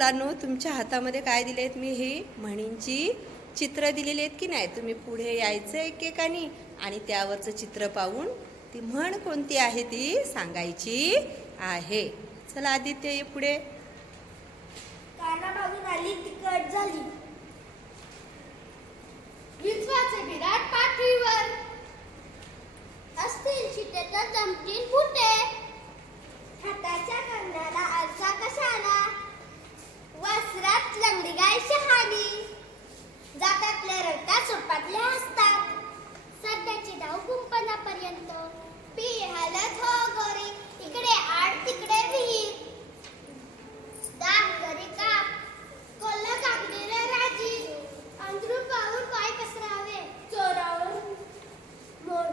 मुलांनो, तुमच्या हातामध्ये काय दिलेत मी? ही म्हणींची चित्र दिलेली आहेत की नाही? तुम्ही पुढे यायचं एकेकानी आणि त्यावरचं चित्र पाहून ती म्हण कोणती आहे ती सांगायची आहे. चला आदित्य, ये पुढे. काना बाजून आली तिखट झाली. विश्वाचे विराट पाठीवर असतील शिते तर जमतील फुटे. हाताच्या कंगणाला आरसा कशाला, वस्त्रात लंगडी गाय शहाणी. जातातल्या रक्तात सुपातल्या असतात, सध्याची धाव कुंपणापर्यंत. पी हालत हो गोरी, इकडे आड तिकडे विहीर. दामगरी का कोल्हा कापलेल्या राजी, अंथरूण पाहून पाय पसरावे चोरावर मोर.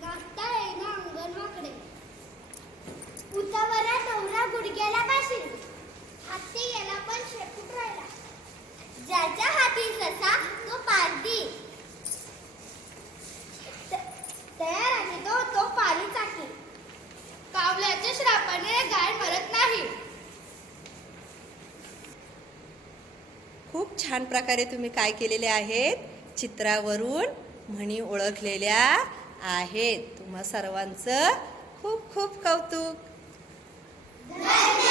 नाचता येईना अंगण वाकडे, उतावरा नवरा गुडघ्याला बाशी. हाती गेला पण शेपूट राहिला, ज्याच्या हाती ससा तो पारधी. तयार आहे तो पाणी चाकी. कावल्याच्या श्रापाने गाय मरत नाही. खूप छान प्रकारे तुम्ही काय केलेले आहेत? चित्रावरून म्हणी ओळखलेल्या आहेत. तुम्हा सर्वांचं खूप खूप कौतुक. धन्यवाद.